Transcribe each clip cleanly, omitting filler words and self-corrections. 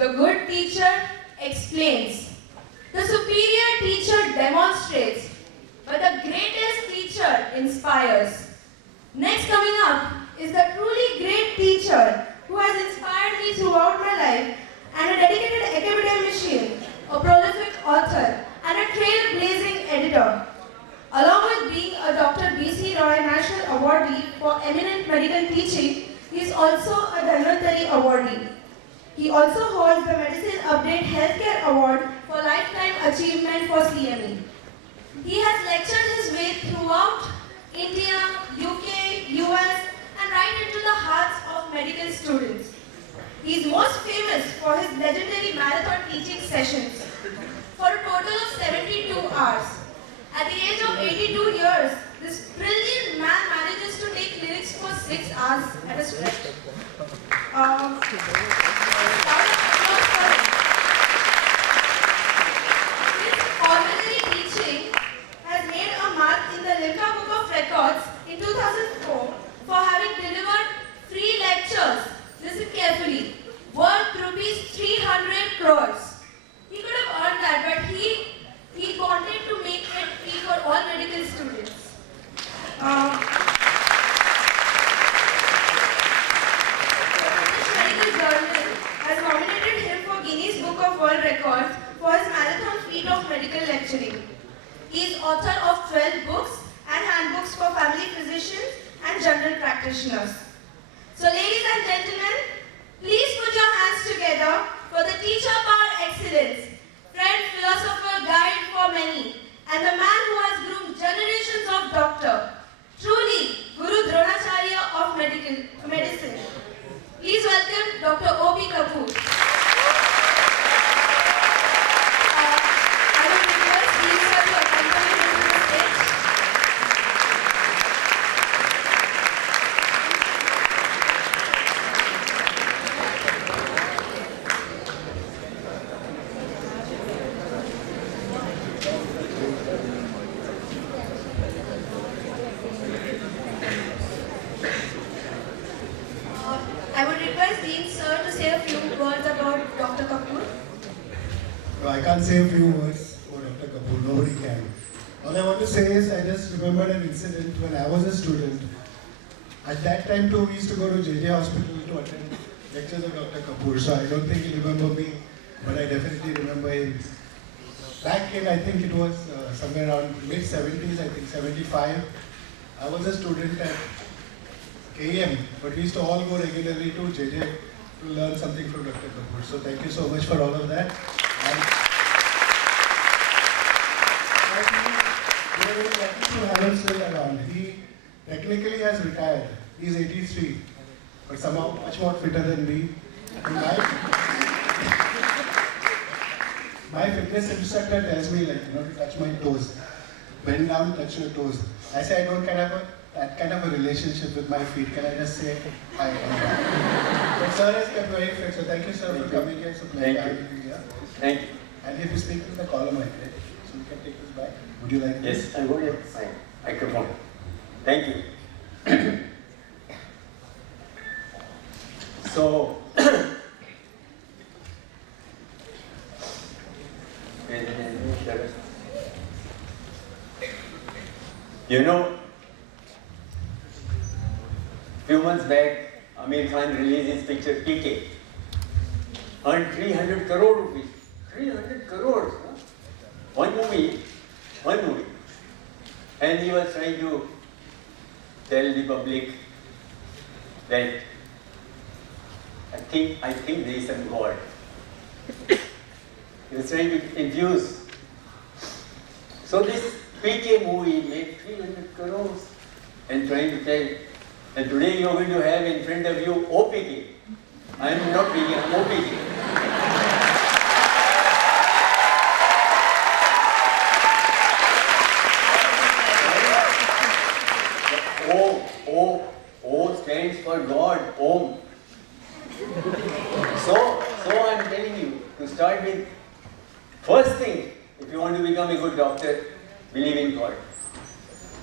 The good teacher explains. The superior teacher demonstrates. But the greatest teacher inspires. Next coming up is the truly great teacher who has inspired me throughout my life and a dedicated academician, a prolific author, and a trailblazing editor. Along with being a Dr. B.C. Roy National Awardee for Eminent Medical Teaching, he is also a Dhanvantari Awardee. He also holds the Medicine Update Healthcare Award for Lifetime Achievement for CME. He has lectured his way throughout India, UK, US, and right into the hearts of medical students. He is most famous for his legendary marathon teaching sessions for a total of 72 hours. At the age of 82 years, this brilliant man manages to take lyrics for 6 hours at a stretch. His ordinary teaching has made a mark in the Limca Book of Records in 2004 for having delivered free lectures, listen carefully, worth rupees 300 crores. He could have earned that, but he wanted to make it free for all medical students. The British Medical Journal has nominated him for Guinness Book of World Records for his marathon feat of medical lecturing. He is author of 12 books and handbooks for family physicians and general practitioners. So ladies and gentlemen, please put your hands together for the teacher par excellence, friend, philosopher, guide for many, and the man who has groomed generations of doctors. Truly, Guru Dronacharya of medicine. Please welcome Dr. O.P. Kapur. I would request these sir to accompany him to the stage. I would request Dean sir to say a few words about Dr. Kapur. No, I can't say a few words for Dr. Kapoor, nobody can. All I want to say is I just remembered an incident when I was a student. At that time too, we used to go to JJ Hospital to attend lectures of Dr. Kapoor, so I don't think he'll remember me, but I definitely remember him. Back in, I think it was somewhere around mid-70s, I think 75, I was a student at KM, but we used to all go regularly to JJ to learn something from Dr. Kapoor. So thank you so much for all of that. And we are very lucky to have him still around. He technically has retired. He's 83, but somehow much more fitter than me. And my fitness instructor tells me, like, to touch my toes. Bend down, touch your toes. I say I don't that kind of a relationship with my feet. Can I just say hi? But sir has kept very fit, so thank you sir for coming here. So Thank you. Here. Thank you. And if you speak with the column, right? So you can take this back. Would you like Yes, I'm going to microphone. Thank you. So, you know, few months back, Amir Khan released his picture PK. Earned 300 crore rupees. 300 crores. Huh? One movie. And he was trying to tell the public that I think there is some God. He was trying to infuse. So this PK movie made 300 crores and trying to tell. And today you are going to have in front of you OPK. I am not PK, I am OPK. O stands for God, Om. So I am telling you to start with, first thing, if you want to become a good doctor, believe in God.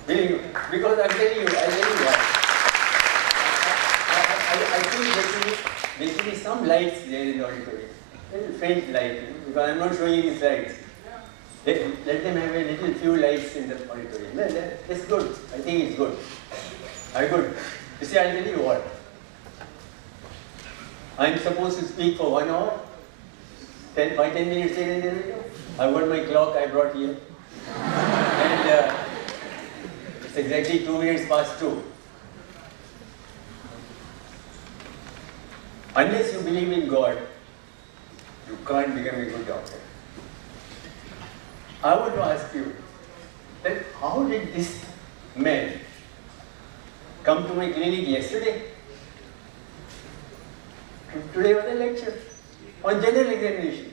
Believe, because I'll tell you why. I think there should be some lights there in the auditorium. faint light, because I'm not showing any slides. Let them have a little few lights in the auditorium. That's good. I think it's good. Good. You see, I'll tell you what. I'm supposed to speak for 1 hour, 10 minutes here in the video. I've got my clock I brought here. And it's exactly 2 minutes past 2. Unless you believe in God, you can't become a good doctor. I want to ask you that how did this man come to my clinic yesterday? Today was a lecture on general examination.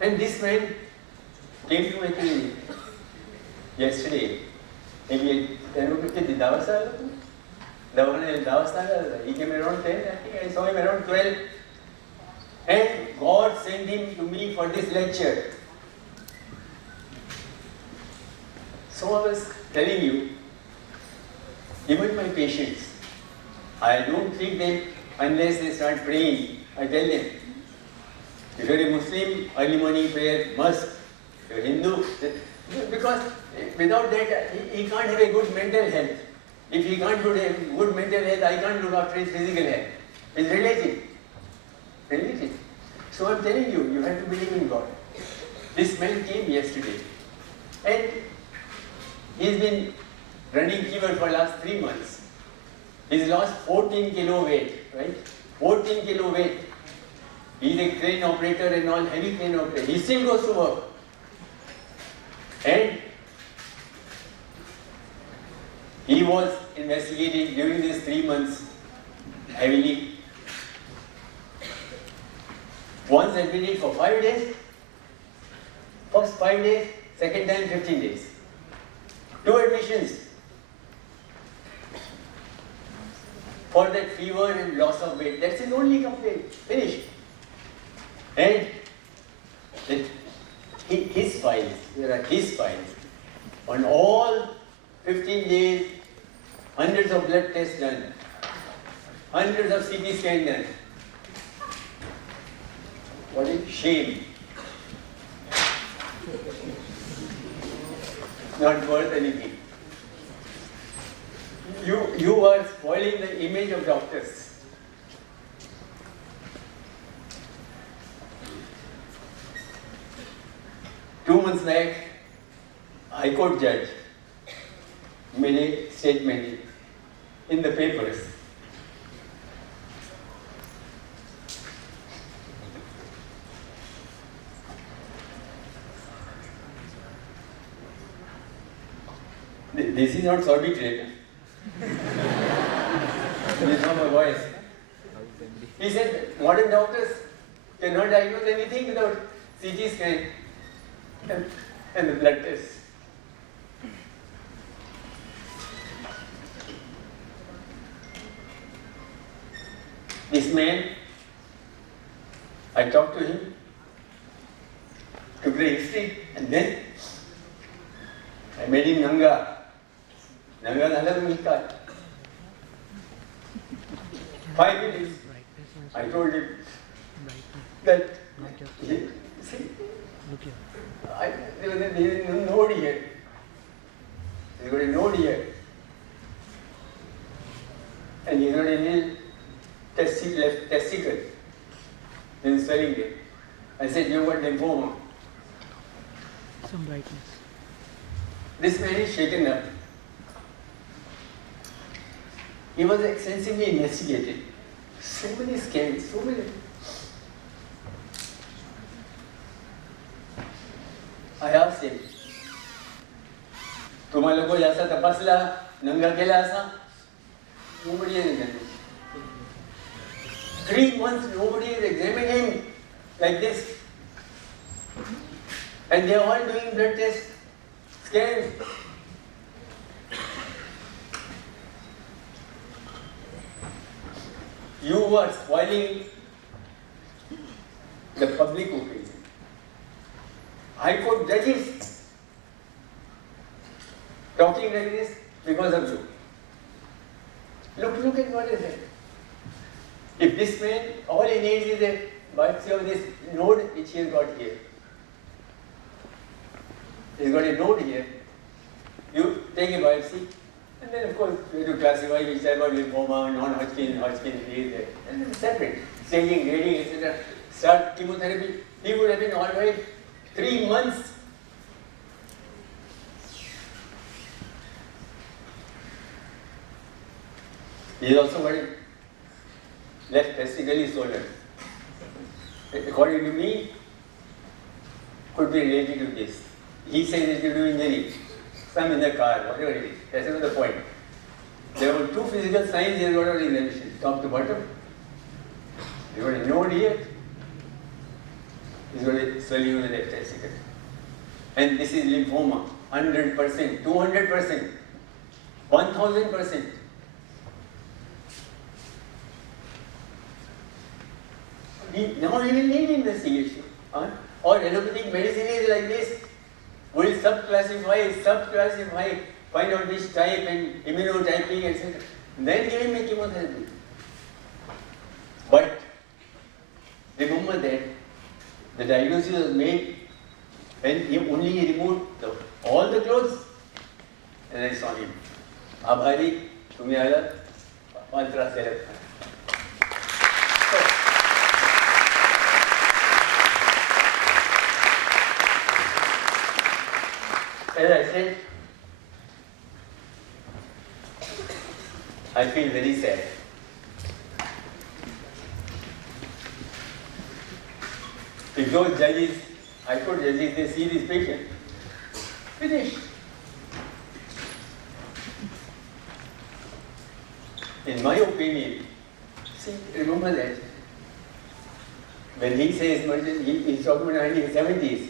And this man came to my clinic yesterday. Maybe 10 or 15 hours ago. He came around 10, I think I saw him around 12. And God sent him to me for this lecture. So I was telling you, even my patients, I don't treat them unless they start praying. I tell them, if you're a Muslim, early morning prayer must. If you're Hindu, because without that, he can't have a good mental health. If he can't have good mental health, I can't look after his physical health. It's relative. Relative. So I'm telling you, you have to believe in God. This man came yesterday, and he's been running fever for the last 3 months. He's lost 14 kilo weight, right? 14 kilo weight. He's a crane operator and all, heavy crane operator. He still goes to work. And he was investigated during these 3 months heavily. Once admitted for 5 days. First 5 days, second time 15 days. 2 admissions for that fever and loss of weight. That's his only complaint. Finished. And his files, there are his files. On all 15 days, hundreds of blood tests done, hundreds of CT scans done. What a shame. Not worth anything. You are spoiling the image of doctors. Two months back, High Court judge made a statement in the papers. This is not arbitrary. This is not my voice. He said modern doctors cannot diagnose anything without CT scan and the blood test. This man, I talked to him, took the history, and then I made him Nanga. Nanga Nagar Mika. 5 minutes. I told him that there is a node here. There got a node here. And he got a little left testicle. Then swelling it. I said, you got lymphoma. Some brightness. This man is shaken up. He was extensively investigated. So many scans, so many. I asked him, तुम्हाला कोई ऐसा तपासला नंगा केला असा? Nobody has done it. 3 months nobody has examined him like this. And they are all doing blood tests, scans. You are spoiling the public opinion. High Court judges talking like this because of you. Look at what is it. If this man, all he needs is a biopsy of this node which he has got here. He's got a node here. You take a biopsy, and then of course you have to classify which type of lymphoma, non-Hodgkin, Hodgkin, here, and then separate. Staging, grading, etc. Start chemotherapy. He would have been all right 3 months. He is also got a left testicle swollen. According to me, could be related to this. He says it will do injury. Some in the car, whatever it is. That's not the point. There were 2 physical signs he has got already mentioned, top to bottom. He got a node here. He's got a swelling of the left testicle. And this is lymphoma, 100%, 200%, 1000%. Now he will need investigation. Or allopathic medicine is like this. Will subclassify, find out which type and immunotyping, etc. Then give him a chemotherapy. But remember that the diagnosis was made when he only removed all the clothes, and I saw him. Abhari, Tumyala, Mantra Select. As I said, I feel very sad. If those judges, I told judges, they see this patient, finished. In my opinion, see, remember that when he says, he's talking about 1970s,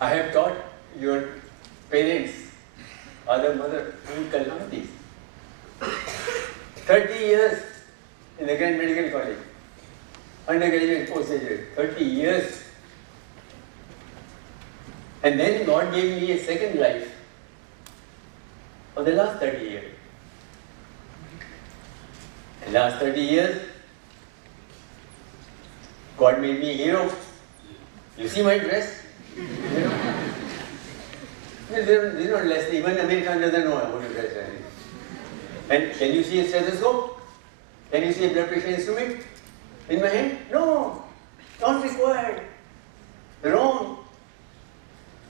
I have taught your parents, father, mother, uncle, aunties. 30 years in the Grand Medical College, undergraduate, postgraduate, 30 years. And then God gave me a second life for the last 30 years. And last 30 years, God made me a hero. You see my dress? This is not less, even American doesn't know how to dress. And can you see a stethoscope? Can you see a blood pressure instrument in my hand? No, not required. Wrong.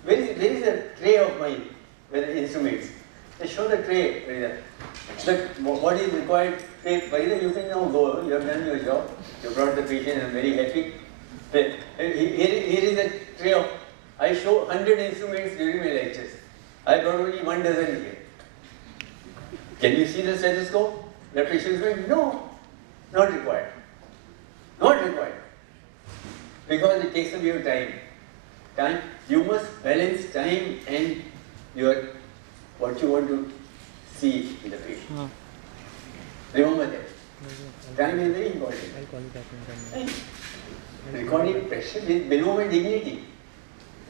Where is the tray of my instruments? Just show the tray. What is required? Farida, you can now go. You have done your job. You brought the patient. I am very happy. Here is a tray of. I show 100 instruments during my lectures. I brought only 1 dozen here. Can you see the stethoscope? The patient is going, no, not required. Not required. Because it takes away your time. You must balance time and what you want to see in the patient. Remember that. Time is very important. I'll call you back in 10 minutes. Recording pressure with below my dignity.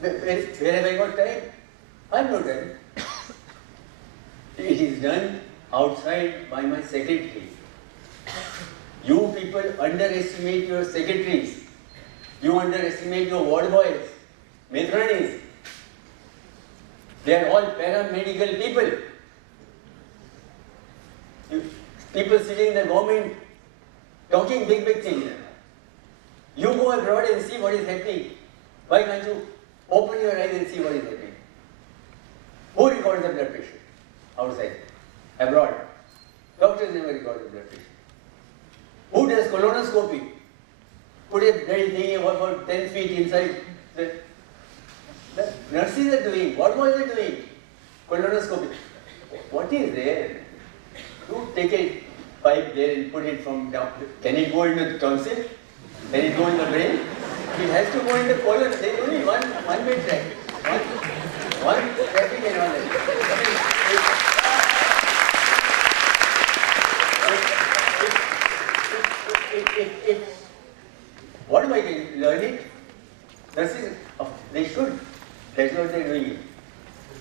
Where have I got time? I have no time. It is done outside by my secretary. You people underestimate your secretaries. You underestimate your ward boys, matronis. They are all paramedical people. People sitting in the government talking big things. You go abroad and see what is happening. Why can't you open your eyes and see what is happening? Who records the blood pressure outside? Abroad. Doctors never record the blood pressure. Who does colonoscopy? Put a little thing about 10 feet inside. The nurses are doing. What was they doing? Colonoscopy. What is there? You take a pipe there and put it from down. Can it go into the tonsil? Can it go in the brain? It has to go in the colon. There is only one way track. One traffic and all that. What do I learn it? Nurses, they should. That's what they're doing.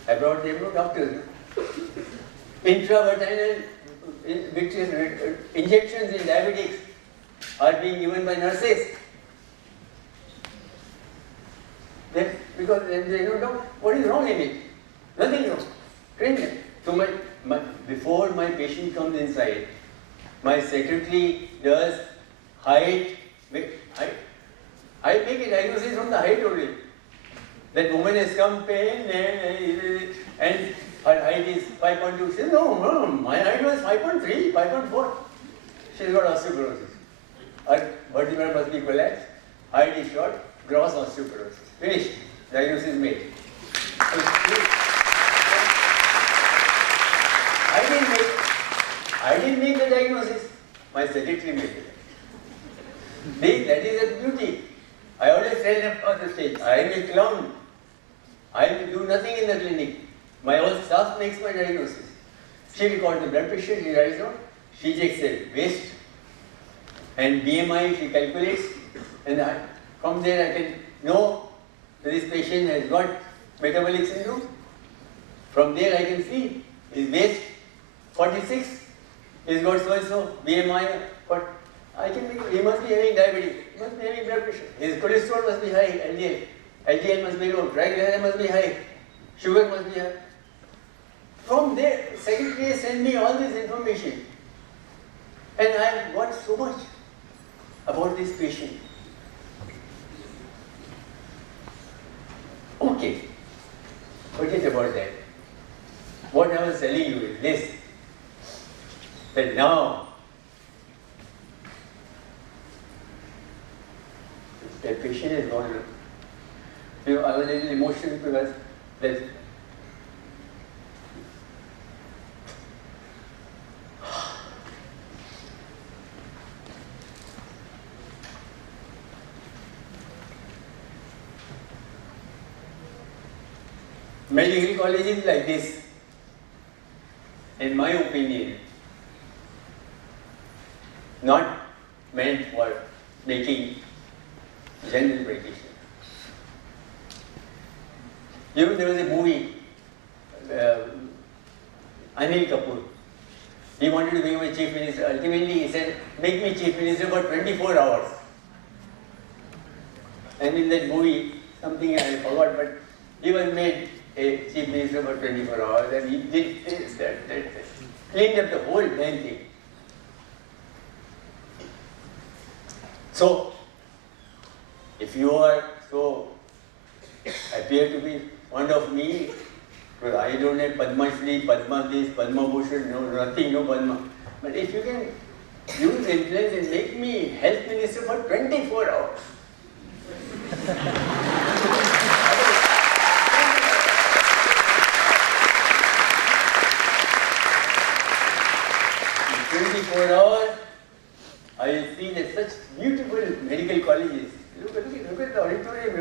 Abroad, they have no doctors. Intravaginal injections in diabetics are being given by nurses. Because they don't know what is wrong in it. Nothing wrong. Treatment. So before my patient comes inside, my secretary does height. I make a diagnosis from the height only. That woman has come pain and her height is 5.2. She says, no, my height was 5.3, 5.4. She's got osteoporosis. Her vertebra must be collapsed, height is short, gross osteoporosis. Finished. Diagnosis made. I didn't make the diagnosis. My secretary made it. That is the beauty. I always tell them on the stage, I am a clown. I do nothing in the clinic. My whole staff makes my diagnosis. She records the blood pressure, she writes down, she checks the waist, and BMI she calculates, and from there I can know that this patient has got metabolic syndrome. From there I can see his waist 46, he's got so BMI, but I can make, he must be having diabetes, he must be having blood pressure, his cholesterol must be high, LDL must be low, triglyceride must be high, sugar must be high. From there, secretary sent me all this information, and I have got so much about this patient. Okay, forget about that. What I was telling you is this, that now that patient is gone. I was a little emotional because that medical colleges like this, in my opinion, not meant for making general practitioners. You know, there was a movie, Anil Kapur. He wanted to become a chief minister. Ultimately, he said, make me chief minister for 24 hours. And in that movie, something I forgot, but he was made a chief minister for 24 hours, and he did this, that, cleaned up the whole damn thing. So, if you are so appear to be fond of me, because I don't have Padma Shri, Padma this, Padma Bhushan, no, nothing, no Padma. But if you can use influence and make me health minister for 24 hours. In 24 hours, I will see that such beautiful medical colleges. Look at the auditorium,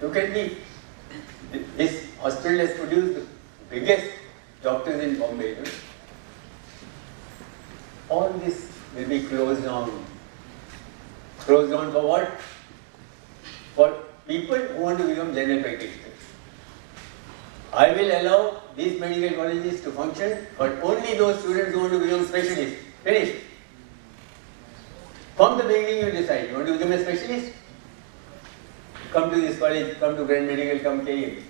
look at this hospital has produced the biggest doctors in Bombay. You know? All this will be closed down. Closed down for what? For people who want to become general practitioners. I will allow these medical colleges to function, but only those students who want to become specialists. Finished. From the beginning you decide, you want to become a specialist? Come to this college, come to Grand Medical, come KM.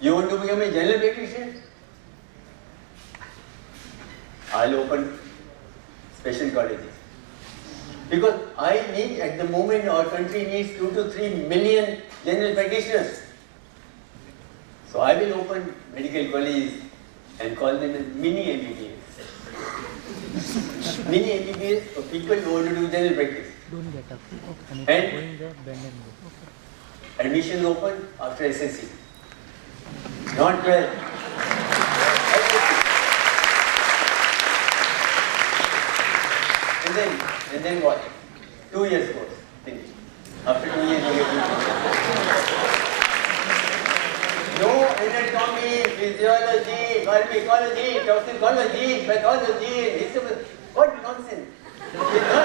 You want to become a general practitioner? I'll open special colleges. Because I need, at the moment, our country needs 2 to 3 million general practitioners. So I will open medical colleges and call them as mini MBBS. Mini MBBS for people who want to do general practice. Don't get up. Okay. And Going there, bend and go. admissions open after SSC. Not 12. And then what? 2 years course. Finish. After 2 years you get no anatomy, physiology, pharmacology, toxicology, pathology, history. What nonsense? It's not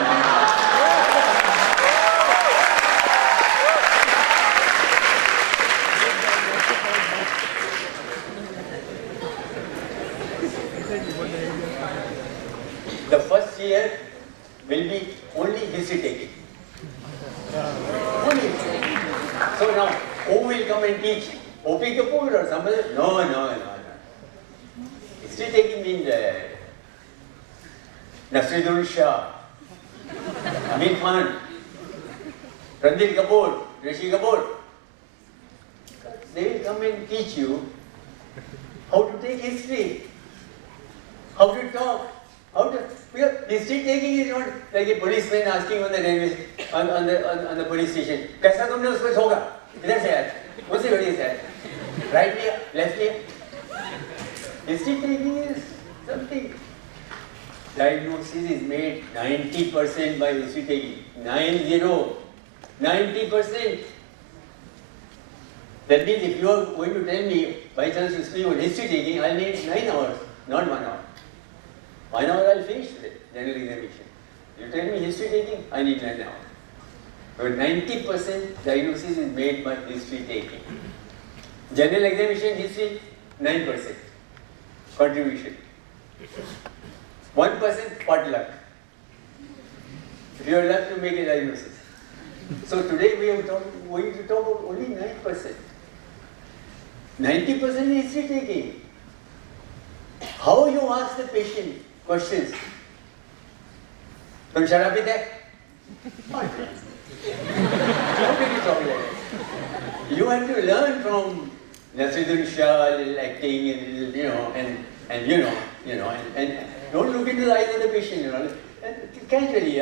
the first year will be only history taking. Only. So now, who will come and teach? O.P. Kapur or somebody? No. History taking means Nasruddin Shah, Amir Khan, Ranbir Kapoor, Rishi Kapoor. They will come and teach you how to take history, how to talk, because history taking is not like a policeman asking on the railway, on the police station, कैसा तुमने उसको ठोका? इधर से आया, उसी घड़ी से आया, right लिया, left लिया. History taking is something. Diagnosis is made 90% by history taking. 90%. That means if you are going to tell me, by chance you speak on history taking, I'll need 9 hours, not 1 hour. 1 hour I'll finish the general examination. You tell me history taking, I need 9 hours. But 90% diagnosis is made by history taking. General examination history, 9% contribution. 1% pot luck. If you are luck to make a diagnosis. So today we are going to talk about only 9%. 90% is history taking. How you ask the patient questions? तुम शराब पीते? How did you talk like that? You have to learn from Nasruddin Shah, a little acting, and don't look into the eyes of the patient, And casually,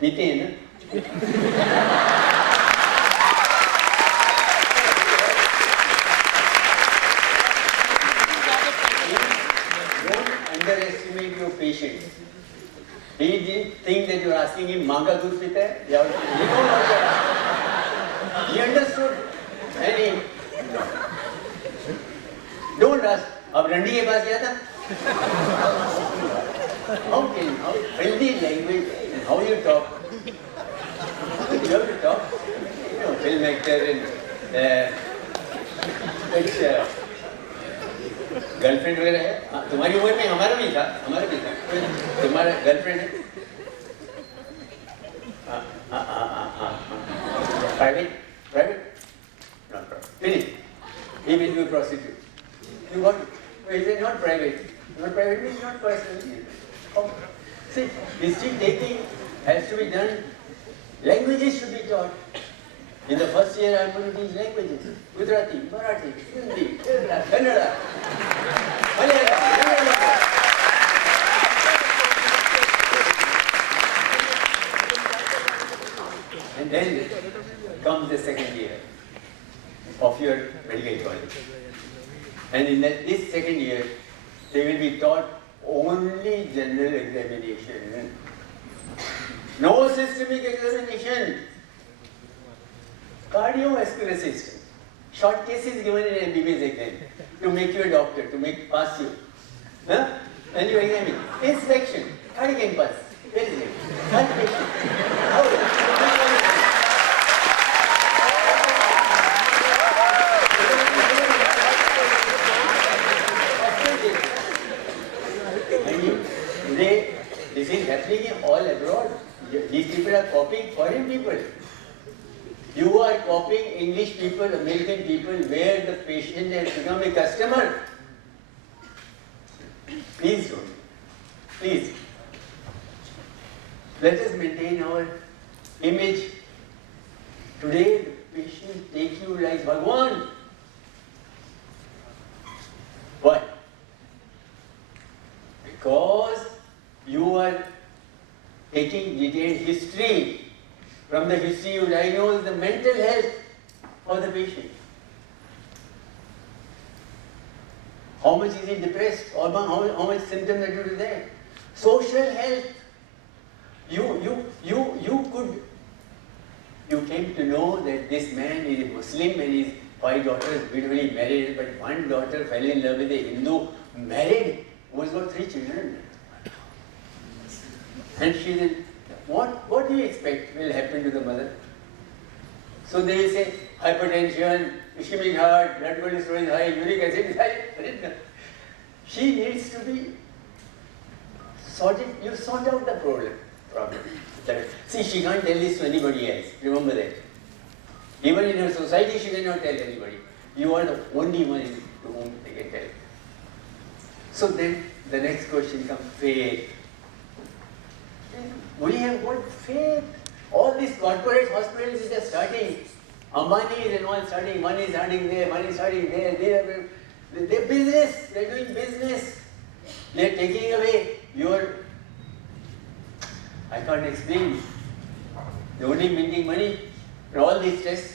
पीते हैं ना? Underestimate your patient. He didn't think that you are asking him, "Maa ka doodh pita hai?" He knows what you are. He understood. And he, don't ask, "Ab Randi ke paas gaya tha?" How healthy language and how you talk. You have to talk. Film actor and girlfriend वगैरह है तुम्हारी उम्र में हमारा भी था तुम्हारा girlfriend है private not private finish he will be a prostitute you got it is not private means not personal see history taking has to be done languages should be taught in the first year I am going to teach languages Gujarati, Marathi, Hindi, Kannada, Malayalam. And then comes the second year of your medical college. And in this second year, they will be taught only general examination. No systemic examination. Cardiovascular system. Short cases given in MBBS exam to make you a doctor, to pass you. And you examine. Inspection. Cardiac pulse. Where is it? Heart patient. How is it? Today, this is happening all abroad. These people are copying foreign people. You are copying English people, American people, where the patient has become a customer. Please don't. Please. Let us maintain our image. Today, the patient take you like Bhagwan. Why? Because you are taking detailed history. From the history you diagnose the mental health of the patient. How much is he depressed? Or how much symptoms are due to that? Social health. You came to know that this man is a Muslim and his 5 daughters beautifully married, but one daughter fell in love with a Hindu, married, who has got 3 children. And she said, what do you expect will happen to the mother? So they will say, hypertension, ischemic heart, blood cholesterol is high, uric acid is high. She needs to be sort out the problem. See, she can't tell this to anybody else. Remember that. Even in her society, she cannot tell anybody. You are the only one to whom they can tell. So then the next question comes, faith. We have got faith. All these corporate hospitals which are starting, Ambani and all starting, one is starting there, one is starting there, they're business, they're doing business. They're taking away your, I can't explain. They're only minting money, and all these tests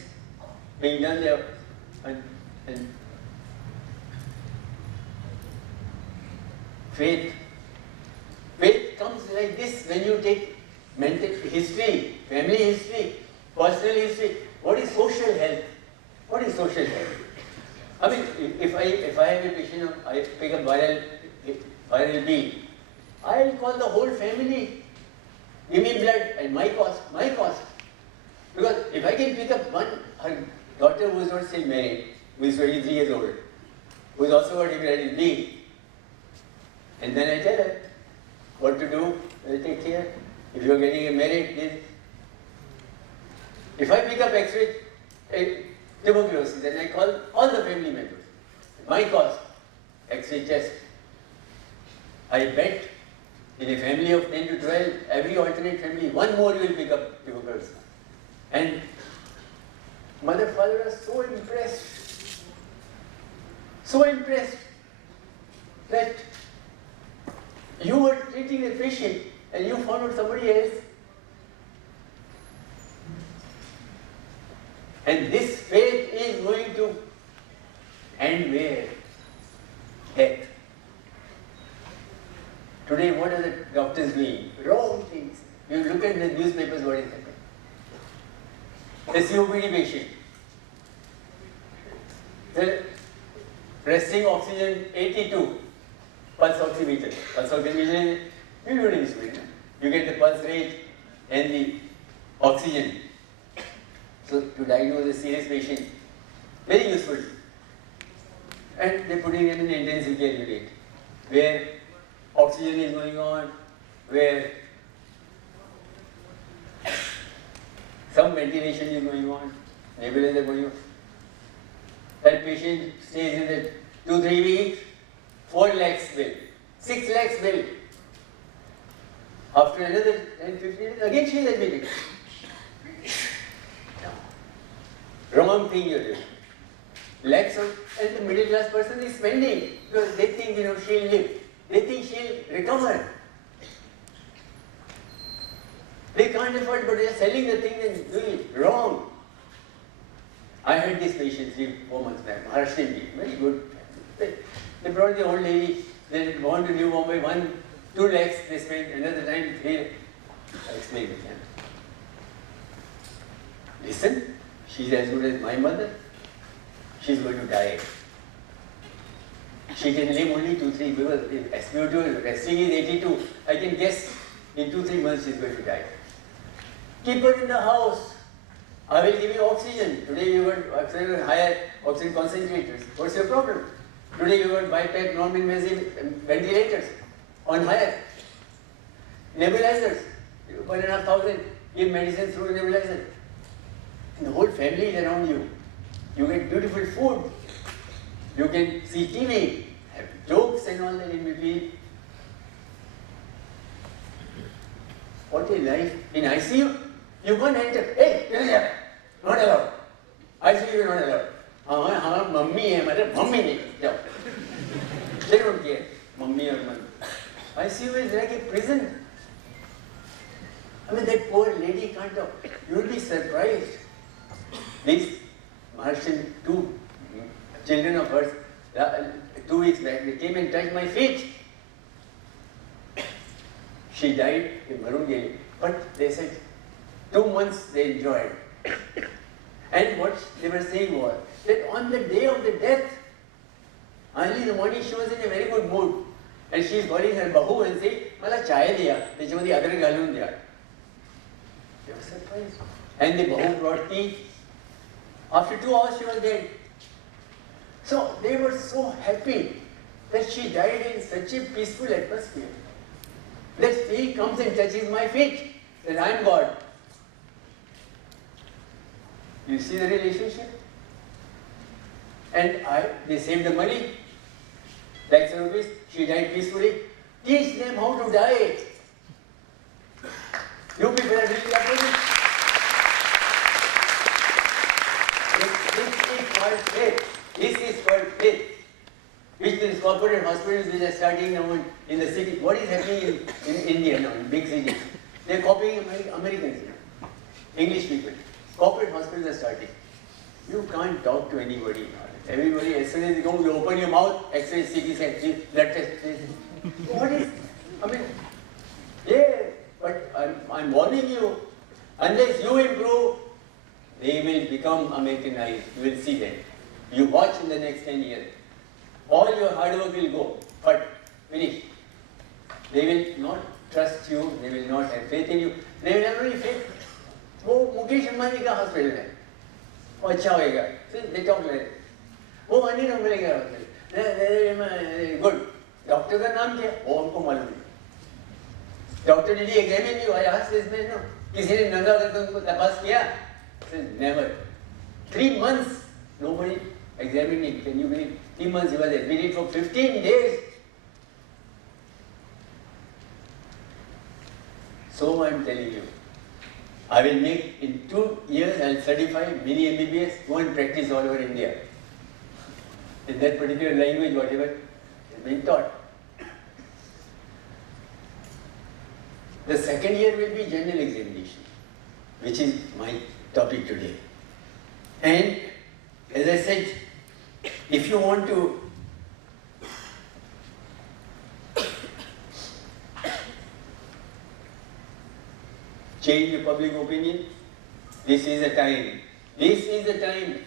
being done there. And faith. Faith comes like this when you take mental history, family history, personal history. What is social health? What is social health? I mean, if I have a patient, I pick up viral B, I'll call the whole family. Give me blood and my cost. Because if I can pick up one, her daughter who is not still married, who is 23 years old, who is also got hepatitis B, and then I tell her what to do, take care. If you are getting married, then if I pick up X-ray tuberculosis, then I call all the family members. My cost, X-ray test. I bet in a family of 10 to 12, every alternate family, one more will pick up tuberculosis. And mother, father are so impressed that you were treating the patient and you found out somebody else. And this faith is going to end where? Death. Today, what are the doctors doing? Wrong things. You look at the newspapers, what is happening? The COPD patient. The pressing oxygen 82, pulse oximeter. Pulse oximeter, you don't use it. You get the pulse rate and the oxygen. So to diagnose a serious patient, very useful. And they're putting them in an intensive care unit, where oxygen is going on, where some ventilation is going on, nebulizer going on. That patient stays in the 2-3 weeks, 4 lakhs bill, 6 lakhs bill. After another 10-15 days, again she is admitted. Wrong thing you do. Lakhs of, and the middle class person is spending because they think, she'll live. They think she'll recover. They can't afford, but they are selling the thing and doing it wrong. I had this patient 3-4 months back, Maharashtrian, very good. They brought the old lady, they gone to New Bombay, 2 lakhs they spent, another time 3 lakhs. I explained to them. Listen, she's as good as my mother. She's going to die. She can live only 2-3, because if SpO2 resting is 82, I can guess in 2-3 months she's going to die. Keep her in the house. I will give you oxygen. Today you got higher oxygen concentrators. What's your problem? Today you got BiPAP non-invasive ventilators on higher. Nebulizers. 1,500. Give medicine through nebulizer. And the whole family is around you. You get beautiful food. You can see TV, have jokes and all that in between. What a life. In ICU, you can't enter. Hey, not allowed. ICU is not allowed. Mummy hai, mummy nahi. They don't care. Mummy or mother. ICU is like a prison. I mean, that poor lady can't talk. You will be surprised. These Maharashtrian 2 children of hers, 2 weeks back, they came and touched my feet. She died in Marungeli, but they said 2 months they enjoyed. And what they were saying was that on the day of the death, early in the morning she was in a very good mood. And she is calling her bahu and saying, "Mala chai diya, the other galun diya." They were surprised. And the bahu brought tea. After 2 hours she was dead. So they were so happy that she died in such a peaceful atmosphere. That he comes and touches my feet, then I am God. You see the relationship? And they saved the money, lakhs of rupees, she died peacefully. Teach them how to die. You people are doing that. This is called faith. This is called faith. Which is corporate hospitals which are starting now in the city. What is happening in India now, in big cities? They are copying Americans now. English people. Corporate hospitals are starting. You can't talk to anybody. Everybody, as soon as you open your mouth, X-ray, CT scan, blood test. What is, yeah, but I'm warning you, unless you improve, they will become Americanized. You will see them. You watch in the next 10 years. All your hard work will go, but finish. They will not trust you, they will not have faith in you. They will have only faith. वो मुकेश अंबानी का hospital है, वो अच्छा होएगा, they talk like that. वो अनिल अंबानी का hospital, good. Doctor का नाम क्या? वो हमको मालूम नहीं. Doctor did he examine you? I asked this man, no. किसी ने नंगा करके उनको तपास किया? Never. 3 months, nobody examined him. Can you believe? 3 months he was admitted for 15 days. So I am telling you, I will make in 2 years, I will certify mini MBBS, go and practice all over India. In that particular language, whatever is being taught. The second year will be general examination, which is my topic today. And as I said, if you want to change the public opinion, this is the time. This is the time.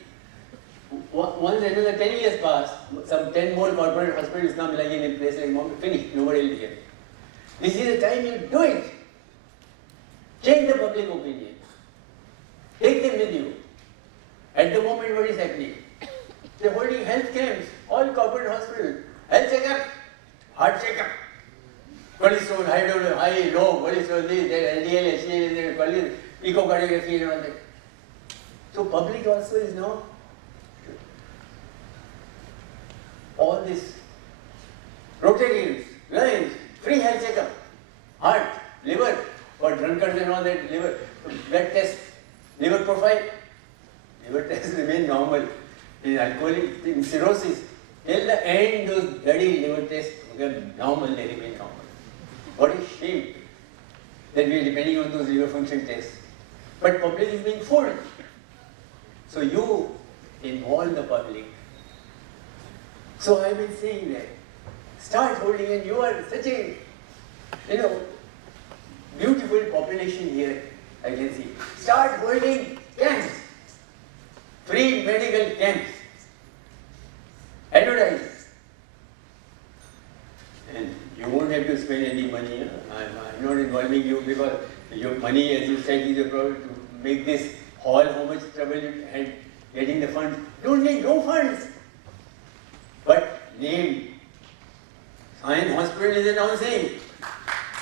Once another 10 years pass, some 10 more corporate hospitals come like in a place like Mumbai, finish, nobody will hear. This is the time you do it. Change the public opinion. Take them with you. At the moment, what is happening? They're holding health camps, all corporate hospitals. Health checkup, heart checkup. Cholesterol, high, low, cholesterol, this, that, LDL, HDL, echocardiography and all that. So public also is now all this Rotarians, Lions, free health checkup, heart, liver, for drunkards and all that, liver, blood test, liver profile. Liver tests remain normal. In alcoholic, in cirrhosis, till the end those bloody liver tests become normal, they remain normal. What a shame that we are depending on those liver function tests. But public is being fooled. So you involve the public. So I have been saying that. Start holding, and you are such a, beautiful population here, I can see. Start holding camps. Free medical camps. Advertise. And you won't have to spend any money. I'm not involving you because your money, as you said, is a problem to make this hall. How much trouble you had getting the funds. Don't need no funds. But name. Science Hospital is announcing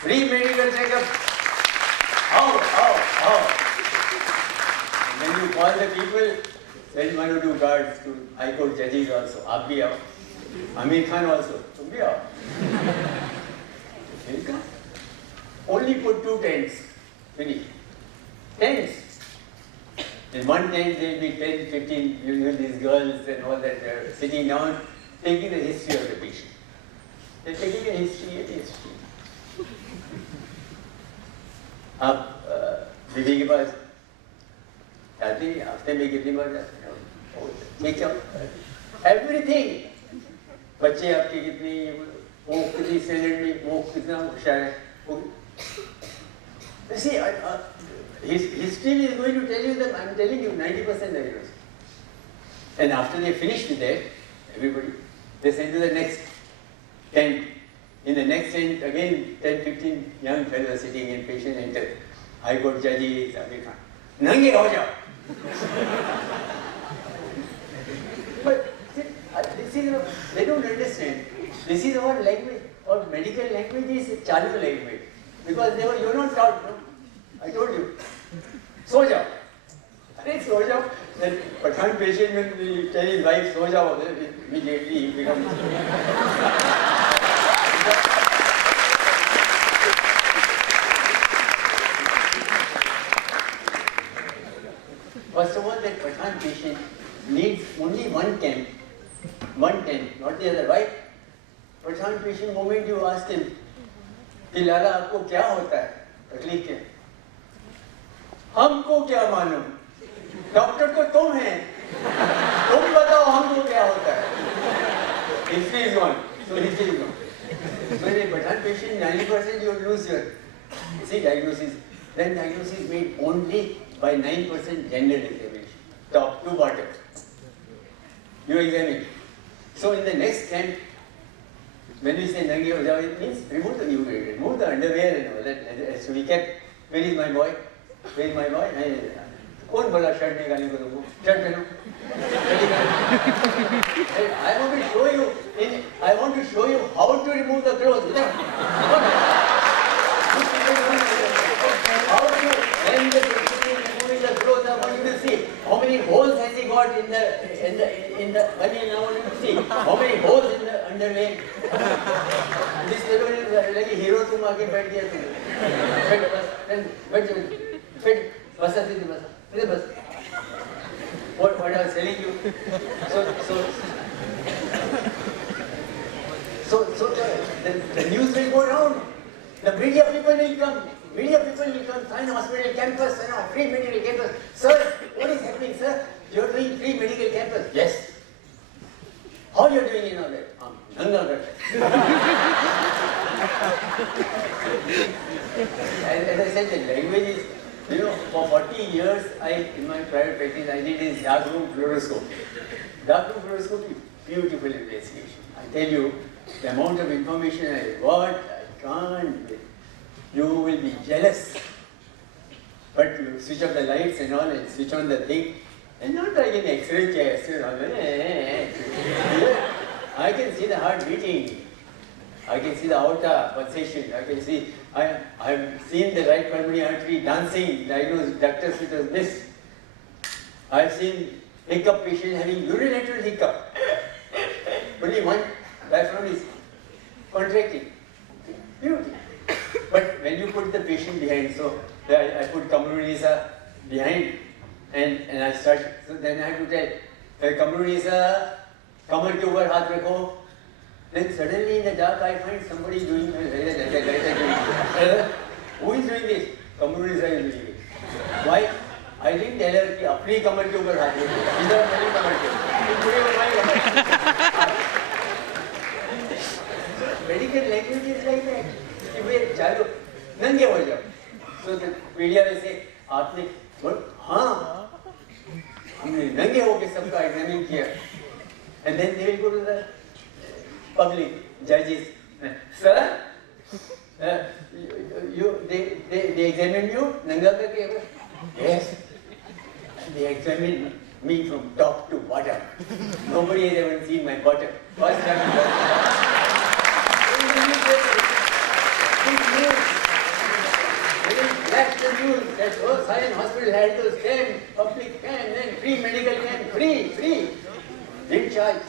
free medical checkup. How? And then you call the people, send 1 or 2 cards to High Court judges also. Aap bhi aao. Amir Khan also. Tum bhi aao. They'll come. Only put 2 tents. Finish. Tents. In one tent there will be 10, 15, these girls and all that sitting down, taking the history of the patient. They're taking a history. आप बीवी के पास जाते हैं, हफ्ते में कितनी बार जाते हैं? Everything. बच्चे आपके कितनी, वो कितनी सैलरी में, वो कितना शायद. You see, his history is going to tell you that I'm telling you 90% accuracy. And after they finish with that, everybody, they send to the next tent. In the next tent, again, 10, 15 young fellows sitting in patient enter. High Court judges, Amir Khan. Nange ho jao. But this is, they don't understand. This is our language. Our medical language is Chalu language. because you're not taught, no? I told you. So jao. So jao. Then Pathan patient will tell his wife, so jao, immediately he becomes. First of all, that Pathan patient needs only one tent, not the other, right? Pathan patient, moment you ask him, कि लाला आपको क्या होता है, तकलीफ क्या? हमको क्या मालूम? डॉक्टर तो तुम हैं, तुम बताओ हमको क्या होता है? History is gone, so history is gone. So in a Pathan patient, 90% you lose your diagnosis. Then diagnosis is made only by 9% general examination, top to bottom. You examine. So in the next camp, when we say Nangi Ojao, it means remove the underwear and all that. So we kept, where is my boy? Where is my boy? कौन बोला shirt निकालने को तुमको? Shirt पहनो. I want to show you how to remove the clothes. How to, when the removing the clothes, I want you to see how many holes has he got in the bunion. I want you to see how many holes in the underwear. This fellow is like a hero. तुम आके बैठ गया तुम. बैठ बस. What I was telling you. So the news will go around. The media people will come. Sign hospital campus, free medical campus. Sir, what is happening, sir? You're doing free medical campus. Yes. How you're doing in all that? As I said, the language is, for 40 years, in my private practice, I did this darkroom fluoroscope. Darkroom fluoroscope is beautiful investigation. I tell you, the amount of information I got, I can't. You will be jealous. But you switch off the lights and all and switch on the thing. And not like an X-ray chest. I can see the heart beating. I can see the aorta pulsation. I can see, I've seen the right pulmonary artery dancing, diagnosed ductus with a mist. I've seen hiccup patient having unilateral hiccup. Only one diaphragm is contracting. Beauty. But when you put the patient behind, so I put Kamrunisa behind and I start, so then I have to tell, Kamrunisa, kamar ke upar haath rakho. Then suddenly in the dark I find somebody doing, who is doing this? Kamrunisa is doing it. Why? I didn't tell her कि अपनी कमर के ऊपर हाथ रखो, इधर मेरी कमर के, पूरे my Qamar. Medical language is like that. कि भाई चलो नंगे हो जाओ. So the media will say, आपने हाँ, हमने नंगे होके सबका examine किया. And then they will go to the public judges. Sir, they examined you, nanga karke? Yes. They examined me from top to bottom. Nobody has ever seen my bottom. First time. That's the news. That Science Hospital had those camp, public camp, then free medical camp, free. Didn't charge.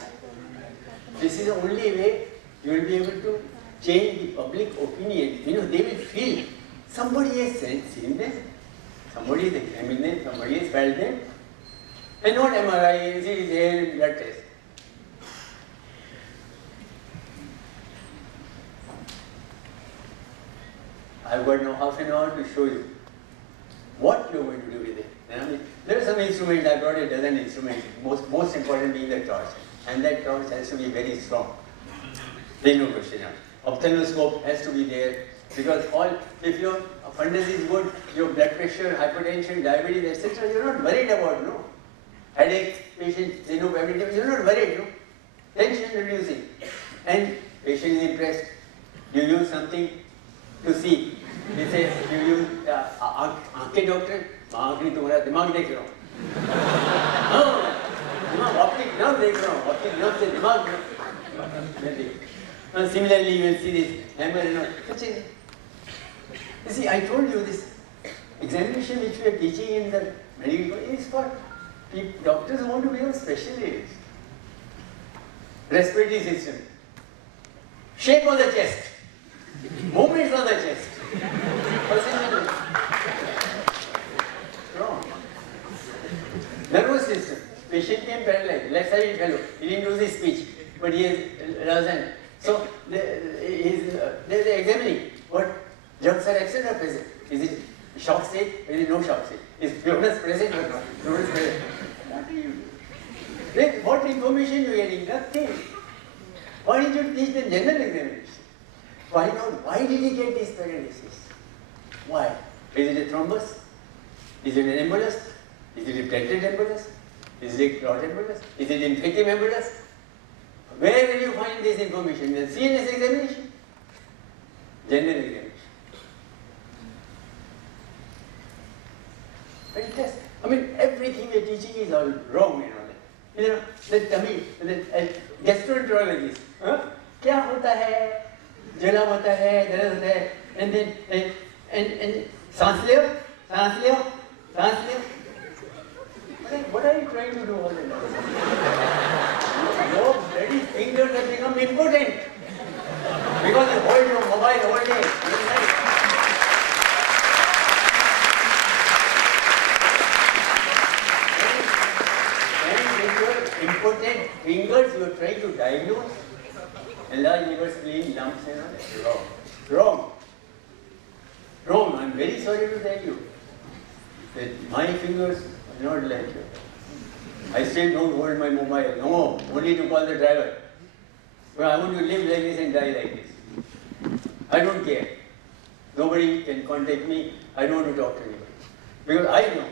This is the only way you will be able to change the public opinion. They will feel somebody has seen them, somebody has examined them, somebody has felt them. And not MRI, CT, blood test. I've got now half an hour to show you what you're going to do with it. There are some instruments, I brought a dozen instruments, most important being the torch. And that torch has to be very strong. There's no question. Ophthalmoscope has to be there because if your fundus is good, your blood pressure, hypertension, diabetes, etc., you're not worried about, no? Headache, patient, you're not worried, no? Tension reducing. And patient is impressed. You use something to see. He says, you use आंखें doctor, आंख नहीं तुम्हारा दिमाग देख रहा हूँ. Optic nerve देख रहा हूँ, optic nerve से दिमाग में. Similarly, you will see this hammer and all. You see, I told you this examination which we are teaching in the medical is for doctors who want to become specialists. Respiratory system, shape of the chest, movements of the chest. Positional. Wrong. Nervous system. Patient came paralyzed, left-sided fellow. He didn't lose his speech, but he is Alzheimer's. So they're examining what drugs are absent or present. Is it shock state? Is it no shock state? Is clonus present or not? Clonus present. What do you do? Then what information you are getting? Nothing. Why did you teach them general examination? Find out why did he get this paralysis? Why? Is it a thrombus? Is it an embolus? Is it a platelet embolus? Is it a clot embolus? Is it infective embolus? Where will you find this information? The CNS examination? General examination. Fantastic. I mean, everything we are teaching is all wrong and all that. You know, the tummy, the gastroenterologist, क्या होता है, जला होता है, दर्द होता है, and then and सांस ले, सांस ले, सांस ले. What are you trying to do all the time? Your bloody fingers have become impotent because you hold your mobile all day. Impotent fingers you are trying to diagnose enlarged liver, spleen, lumps and all that. Wrong. Wrong. I am very sorry to tell you that my fingers are not like that. I still don't hold my mobile. No, only to call the driver. Well, I want to live like this and die like this. I don't care. Nobody can contact me. I don't want to talk to anybody. Because I know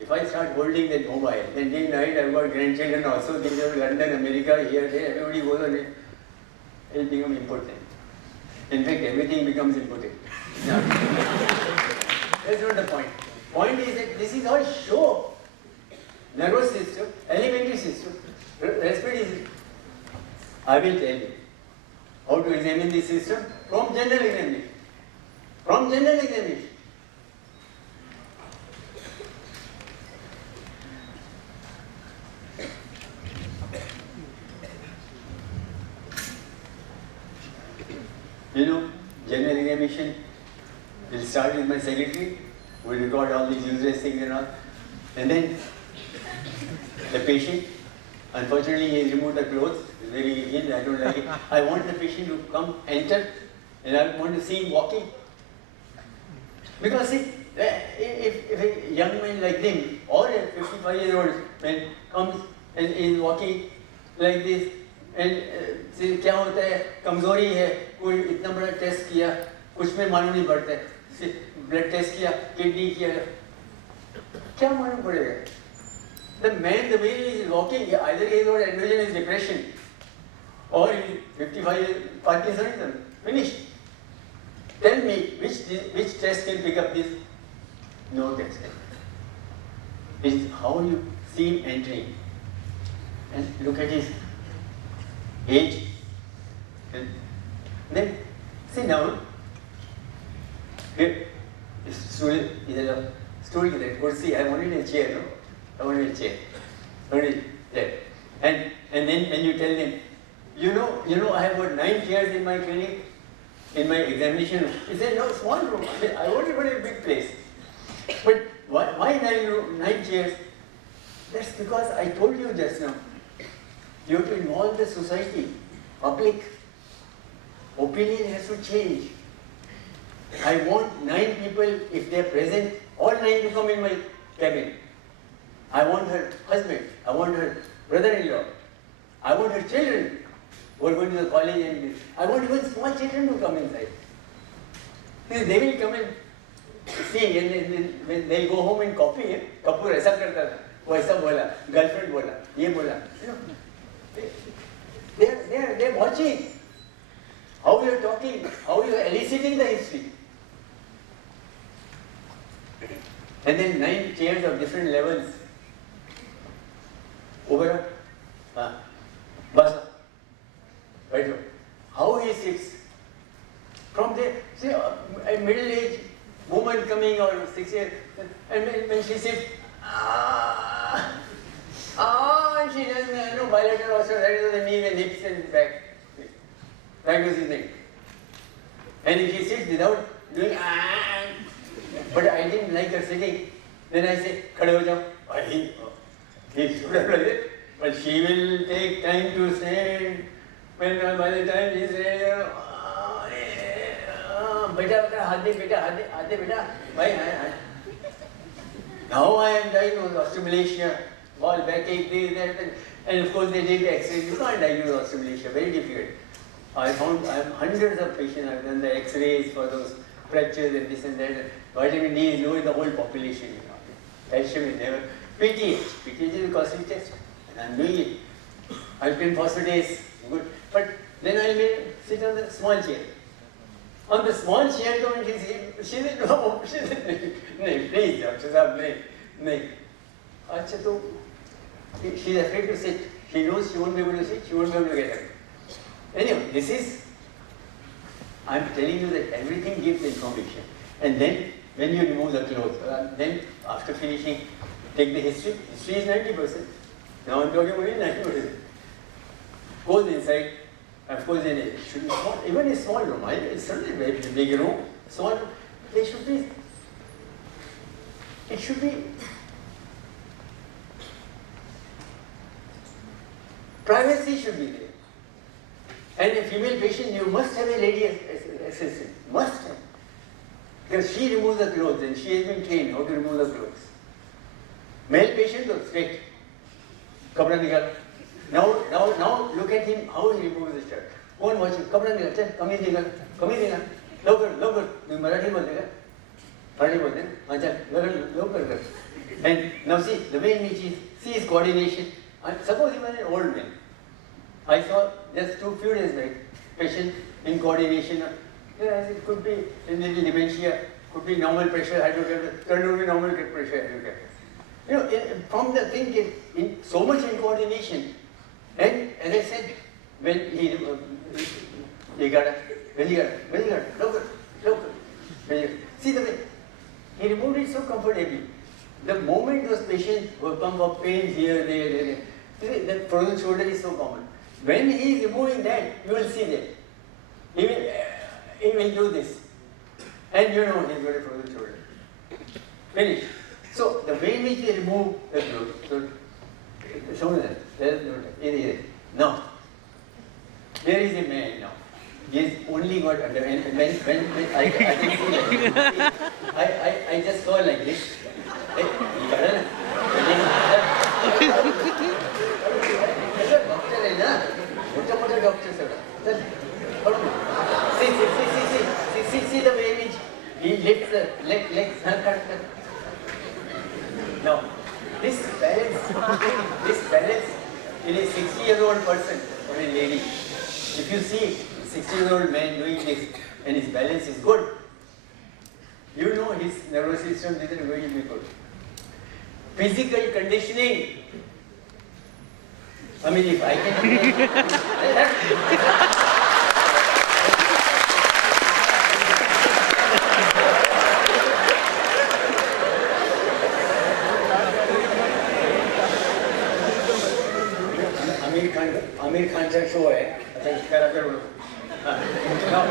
if I start holding that mobile, then day and night I've got grandchildren also, they are London, America, here, there, everybody goes on it. It will become important. In fact, everything becomes important. No. That's not the point. Point is that this is all show. Nervous system, alimentary system, respiratory system. I will tell you how to examine this system from general examination. From general examination. You know, general examination will start with my secretary, who will record all these useless things and all. And then the patient, unfortunately he has removed the clothes, it's very ill, I don't like it. I want the patient to come, enter, and I want to see him walking. Because see, if a young man like him, or a 55-year-old man comes and is walking like this, and क्या होता है, कमजोरी है, कोई इतना बड़ा test किया, कुछ में मालूम नहीं पड़ता है, ब्लड टेस्ट किया, किडनी किया, क्या मालूम पड़ेगा? The man, the way he is walking, either he has got endogenous depression, or he is 55 Parkinsonism, finished. Tell me which test can pick up this? No test. It is how you see him entering, and look at his age, and then sit down. Here, stool, stool, kursi. I wanted a chair, no? I wanted a chair. I wanted a chair. And then when you tell them, you know, I have got 9 chairs in my clinic, in my examination room. He said, no, small room. I want to go to a big place. But why 9 chairs? That's because I told you just now. You have to involve the society, public. Opinion has to change. I want 9 people, if they are present, all 9 to come in my cabin. I want her husband, I want her brother-in-law, I want her children who are going to the college, and I want even small children to come inside. They will come and see, and when they go home and copy, Kapur ऐसा करता था, वो ऐसा बोला, girlfriend बोला, ये बोला. They are watching how you are talking, how you are eliciting the history. And then 9 chairs of different levels. Over basa, right? How he sits. From there, say a middle-aged woman coming or 6 years, and when she sits, and she does bilateral osteoarthritis of the knees and hips and back. That was his name. And if she sits without doing but I didn't like her sitting, then I say, khade ho jao. He should have like it, but she will take time to stand. When by the time he says, beta, beta, now I am diagnosed with osteomalacia, ball backache, this, that, and of course they did the X-ray. You can't diagnose osteomalacia, very difficult. I have hundreds of patients. I've done the X-rays for those fractures and this and that. Vitamin D is low in the whole population. Calcium is never. PTH is a costly test, and I'm doing it. Alkaline phosphatase, good. But then I will sit on the small chair. On the small chair, she said, no, she said, no, please, Dr. Saab, no. Achha, to, she's afraid to sit. She knows she won't be able to sit, she won't be able to get up. Anyway, this is, I'm telling you that everything gives information. And then, when you remove the clothes, then after finishing, take the history. History is 90%. Now I'm talking only 90%. Goes inside. Of course, then it should be small. Even a small room. It's certainly a very big room. Small room. They should be. It should be. Privacy should be there. And a female patient, you must have a lady assistant. Must have. Because she removes the clothes and she has been trained how to remove the clothes. Male patient goes straight. Kapra nikal. Now look at him, how he removes the shirt. Go and watch him. Kapra nikal. Chal, kameez nikal. Logar. You Marathi bolte ka? Marathi bolte na? Chal, logar. And now see, the way in which he sees coordination. Suppose he was an old man. I saw just few days back, patient in coordination. Yes, it could be a little dementia, could be normal pressure, hydrocarbon, turned out to be normal pressure, hydrocarbon. From the thing, so much in coordination. And as I said, when he got local. See the way, he removed it so comfortably. The moment those patients will come for pains here, there, the frozen shoulder is so common. When he is removing that, you will see that. He will do this. And he's got a frozen shoulder. Finish. So, the way in which they remove the clothes, show me that. There is no time. Now, there is a man now. He has only got under, and when I can see that. I just saw like this. See the way in which he lifts the legs. Now, this balance in a 60-year-old person or a lady, if you see a 60-year-old man doing this and his balance is good, you know his nervous system is going to be good. Physical conditioning. I mean, if I can do that. Amir Khan का show है, now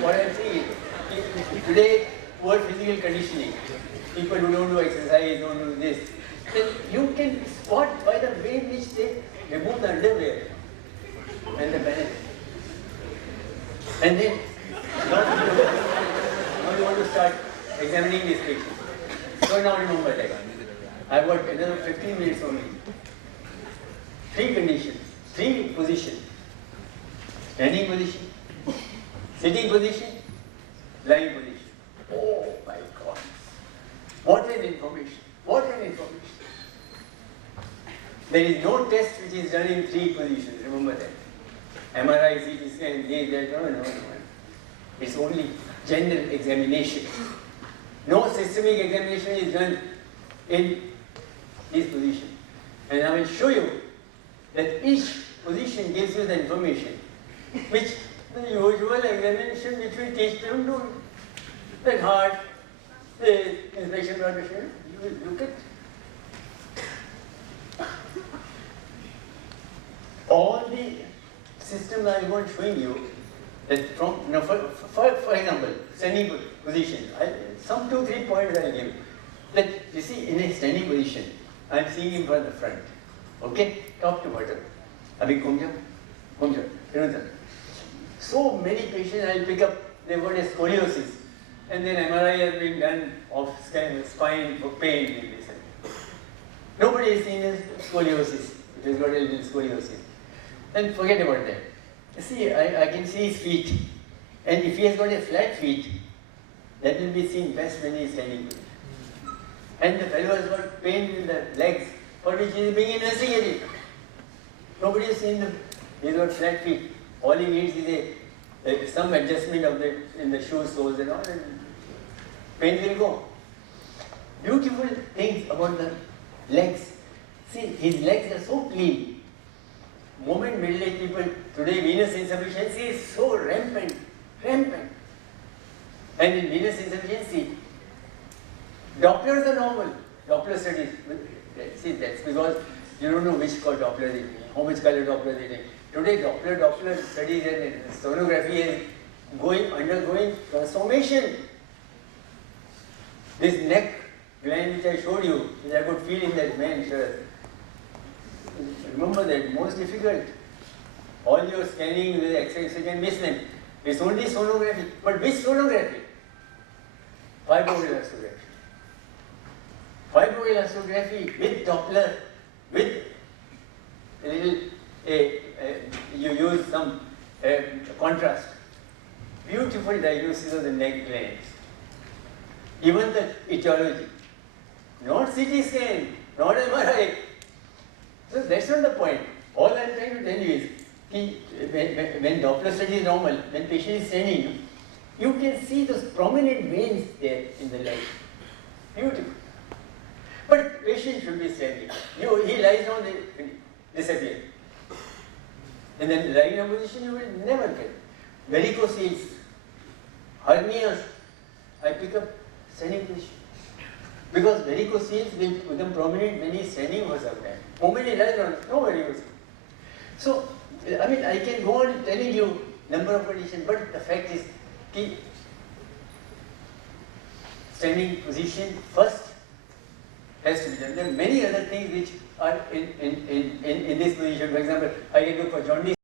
what I'm saying is, today poor physical conditioning, people who don't do exercise, don't do this, then you can spot by the way in which they remove the underwear and the band. And then now you want to start examining this patient. So now remember that I've got another 15 minutes only. 3 conditions. 3 positions: standing position, sitting position, lying position. Oh my God! What an information! What an information! There is no test which is done in 3 positions. Remember that. MRI, CT scan, no. It's only general examination. No systemic examination is done in this position. And I will show you that each position gives you the information which the usual examination which we teach them to. That heart, the got the shadow, you will look at all the systems I am going showing you that from, for example, standing position, some 2-3 points I will give. That you see in a standing position, I am seeing him from the front. Okay, top to bottom. Abhi घूम जाओ, so many patients I will pick up, they got a scoliosis, and then MRI has been done of spine for pain in this. Nobody has seen his scoliosis. He has got a little scoliosis. And forget about that. See, I can see his feet. And if he has got a flat feet, that will be seen best when he is standing. And the fellow has got pain in the legs, for which he is being investigated. Nobody has seen them. He has got flat feet. All he needs is some adjustment of in the shoe soles and all, and pain will go. Beautiful things about the legs. See, his legs are so clean. Moment middle-aged people, today venous insufficiency is so rampant. And in venous insufficiency, Dopplers are normal. Doppler studies, see, that's because you don't know which Doppler they take, how much color Doppler they take. Today, Doppler studies and sonography is undergoing transformation. This neck gland which I showed you, which I could feel in that man's shirt. Remember that, most difficult. All your scanning with X-rays, you can miss them. It's only sonography. But which sonography? Fibroelastography. Fibroelastography with Doppler, with a little, you use some contrast. Beautiful diagnosis of the neck glands. Even the etiology. Not CT scan, not MRI. So that's not the point. All I am trying to tell you is, when Doppler study is normal, when patient is standing, you can see those prominent veins there in the leg. Beautiful. But patient should be standing. He lies down, they disappear. And then lying in a position you will never get. Varicocele, hernias, I pick up standing position. Because varicocele will become prominent when he is standing for some time. Moment he lies down, no varicocele. So, I mean, I can go on telling you number of conditions, but the fact is, standing position first has to be done. There are many other things which are in this position. For example, I can look for jaundice.